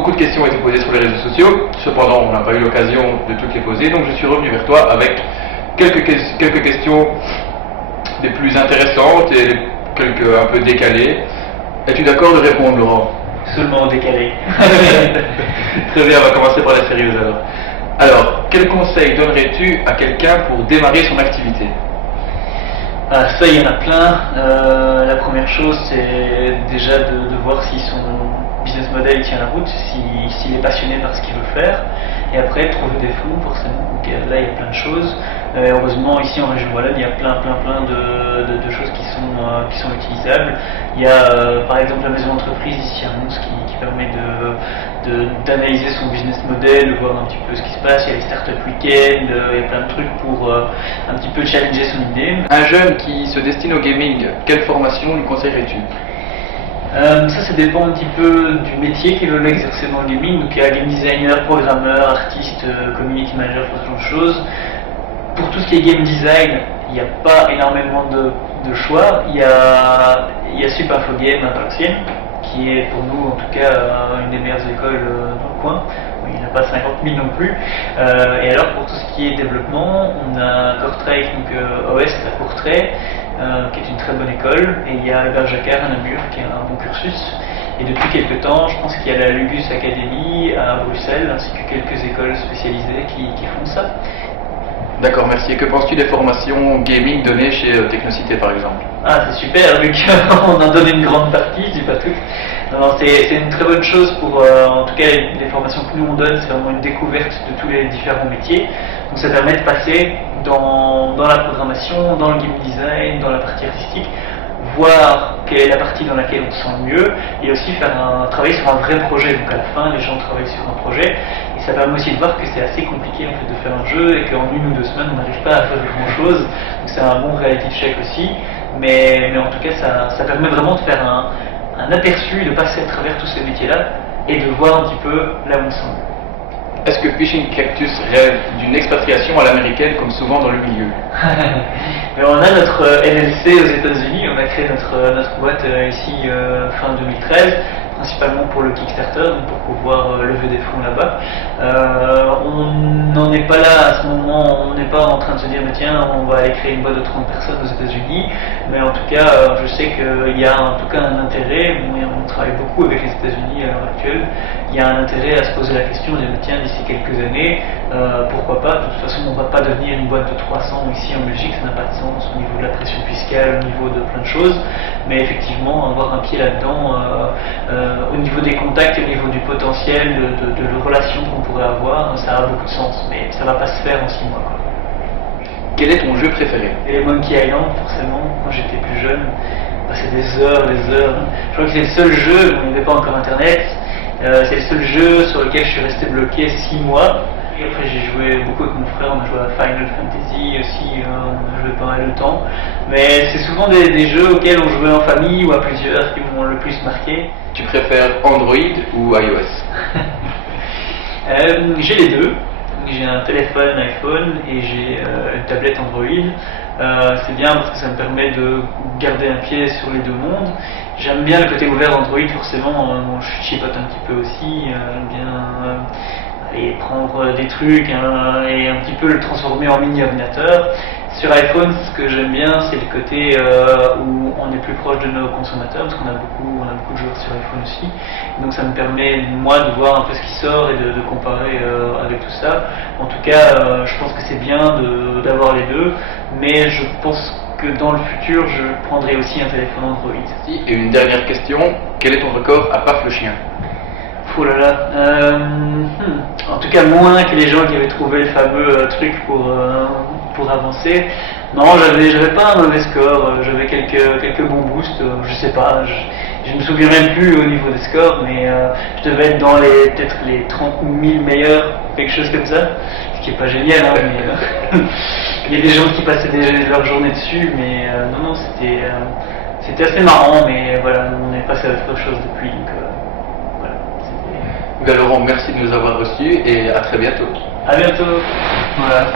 Beaucoup de questions ont été posées sur les réseaux sociaux, cependant on n'a pas eu l'occasion de toutes les poser, donc je suis revenu vers toi avec quelques questions les plus intéressantes et quelques un peu décalées. Es-tu d'accord de répondre, Laurent? Seulement décalé. Très bien, on va commencer par la sérieuse alors. Alors, quel conseil donnerais-tu à quelqu'un pour démarrer son activité? Ah, ça, il y en a plein. La première chose, c'est déjà de voir si son business model tient la route, s'il est passionné par ce qu'il veut faire. Et après, trouver des fonds, forcément. Donc là, il y a plein de choses. Heureusement, ici en région Wallonne, il y a plein de choses qui sont utilisables. Il y a par exemple la maison d'entreprise ici à Mons qui permet d'analyser son business model, de voir un petit peu ce qui se passe. Il y a les startup week-end, il y a plein de trucs pour un petit peu challenger son idée. Un jeune qui se destine au gaming, quelle formation lui conseillerais-tu? Ça dépend un petit peu du métier qu'il veut exercer dans le gaming. Donc il y a game designer, programmeur, artiste, community manager, ce genre de choses. Pour tout ce qui est game design, il n'y a pas énormément de choix. Il y a Sup Info Game à Valenciennes, qui est pour nous en tout cas une des meilleures écoles dans le coin. Il n'y en a pas 50 000 non plus. Et alors pour tout ce qui est développement, on a Courtrai, donc OS à Courtrai, qui est une très bonne école, et il y a Hubert Jacquard à Namur qui a un bon cursus. Et depuis quelques temps, je pense qu'il y a la Lugus Academy à Bruxelles, ainsi que quelques écoles spécialisées qui font ça. D'accord, merci. Et que penses-tu des formations gaming données chez Technocité par exemple? Ah, c'est super, vu qu'on en donne une grande partie, je dis pas tout. Non, c'est une très bonne chose pour, en tout cas, les formations que nous on donne, c'est vraiment une découverte de tous les différents métiers. Donc ça permet de passer dans la programmation, dans le game design, dans la partie artistique, voir quelle est la partie dans laquelle on se sent le mieux, et aussi travailler sur un vrai projet. Donc à la fin, les gens travaillent sur un projet, et ça permet aussi de voir que c'est assez compliqué en fait de faire un jeu, et qu'en 1 ou 2 semaines, on n'arrive pas à faire grand chose. Donc c'est un bon reality check aussi, mais en tout cas, ça permet vraiment de faire un aperçu, de passer à travers tous ces métiers-là, et de voir un petit peu là où on s'en est. Est-ce que Fishing Cactus rêve d'une expatriation à l'américaine comme souvent dans le milieu? Mais on a notre LLC aux États-Unis, on a créé notre boîte ici fin 2013, principalement pour le Kickstarter, donc pour pouvoir lever des fonds là-bas. On n'en est pas là à ce moment, on n'est pas en train de se dire mais tiens, on va aller créer une boîte de 30 personnes aux États-Unis, mais en tout cas, je sais qu'il y a en tout cas un intérêt. On travaille beaucoup avec les États-Unis à l'heure actuelle. Il y a un intérêt à se poser la question de tiens, d'ici quelques années, pourquoi pas? De toute façon, on ne va pas devenir une boîte de 300 ici en Belgique, ça n'a pas de sens au niveau de la pression fiscale, au niveau de plein de choses, mais effectivement, avoir un pied là-dedans, au niveau des contacts, au niveau du potentiel, de relations qu'on pourrait avoir, ça a beaucoup de sens, mais ça ne va pas se faire en 6 mois. Quoi. Quel est ton jeu préféré? Et les Monkey Island, forcément, quand j'étais plus jeune, c'est des heures. Je crois que c'est le seul jeu, on n'avait pas encore internet, c'est le seul jeu sur lequel je suis resté bloqué 6 mois. Et après j'ai joué beaucoup avec mon frère, on a joué à Final Fantasy aussi, on a joué pas mal de temps. Mais c'est souvent des jeux auxquels on jouait en famille ou à plusieurs qui m'ont le plus marqué. Tu préfères Android ou iOS? J'ai les deux. J'ai un téléphone iPhone et j'ai une tablette Android. C'est bien parce que ça me permet de garder un pied sur les deux mondes. J'aime bien le côté ouvert d'Android, forcément, je chipote un petit peu aussi. J'aime bien aller prendre des trucs et un petit peu le transformer en mini-ordinateur. Sur iPhone, ce que j'aime bien, c'est le côté où on est plus proche de nos consommateurs, parce qu'on a beaucoup de joueurs sur iPhone aussi. Donc ça me permet, moi, de voir un peu ce qui sort et de comparer avec tout ça. En tout cas, je pense que c'est bien d'avoir les deux, mais je pense que dans le futur, je prendrai aussi un téléphone Android. Et une dernière question, quel est ton record à part le chien? Oh là là, en tout cas moins que les gens qui avaient trouvé le fameux truc pour avancer. Non, j'avais pas un mauvais score, j'avais quelques bons boosts, je sais pas, je me souviens même plus au niveau des scores, mais je devais être dans peut-être les 30 000 meilleurs, quelque chose comme ça, ce qui est pas génial, hein, mais il y a des gens qui passaient leur journée dessus, mais non, c'était assez marrant, mais voilà, on est passé à autre chose depuis, donc Laurent, merci de nous avoir reçus et à très bientôt. À bientôt. Voilà.